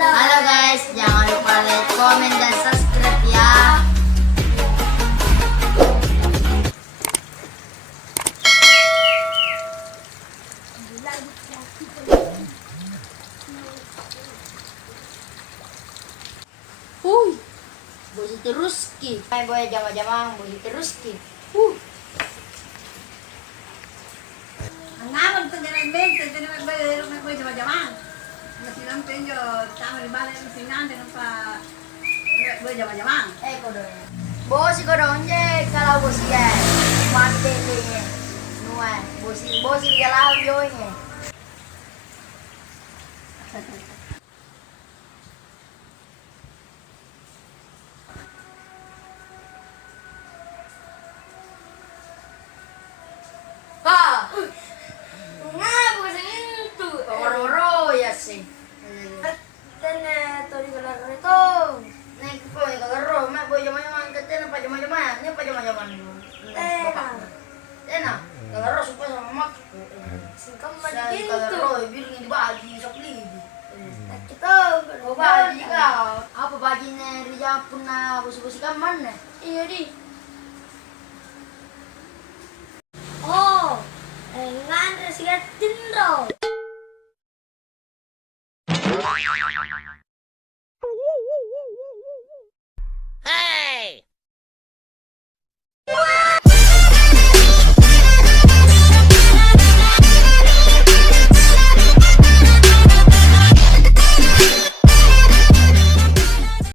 Halo guys, jangan lupa like, komen, dan subscribe ya. Huy, boleh terus ki. Boleh jama-jama, boleh terus ki. Andaban tuh generalmente tenemos voy llama-llaman. Masih lampen yo tama di bale sinan dengan pa voy llama-llaman. Kodong. Bosi kodong je kalau bosi ya. Mati ni. Nuai, bosi dia lah yo ini. Ngapa itu? Oro-oro ya sih. Tene tori galar itu. Nek ko ya galar mak boy jama-jama tene pa jama-jama, nya pa jama-jama. Tena, galar supa sama mak. Singkam mandi itu. Galar biling dibagi sok lidi. Kita bagi ka. Apa baginya di Japun na busi-busi kan mana? Iya di,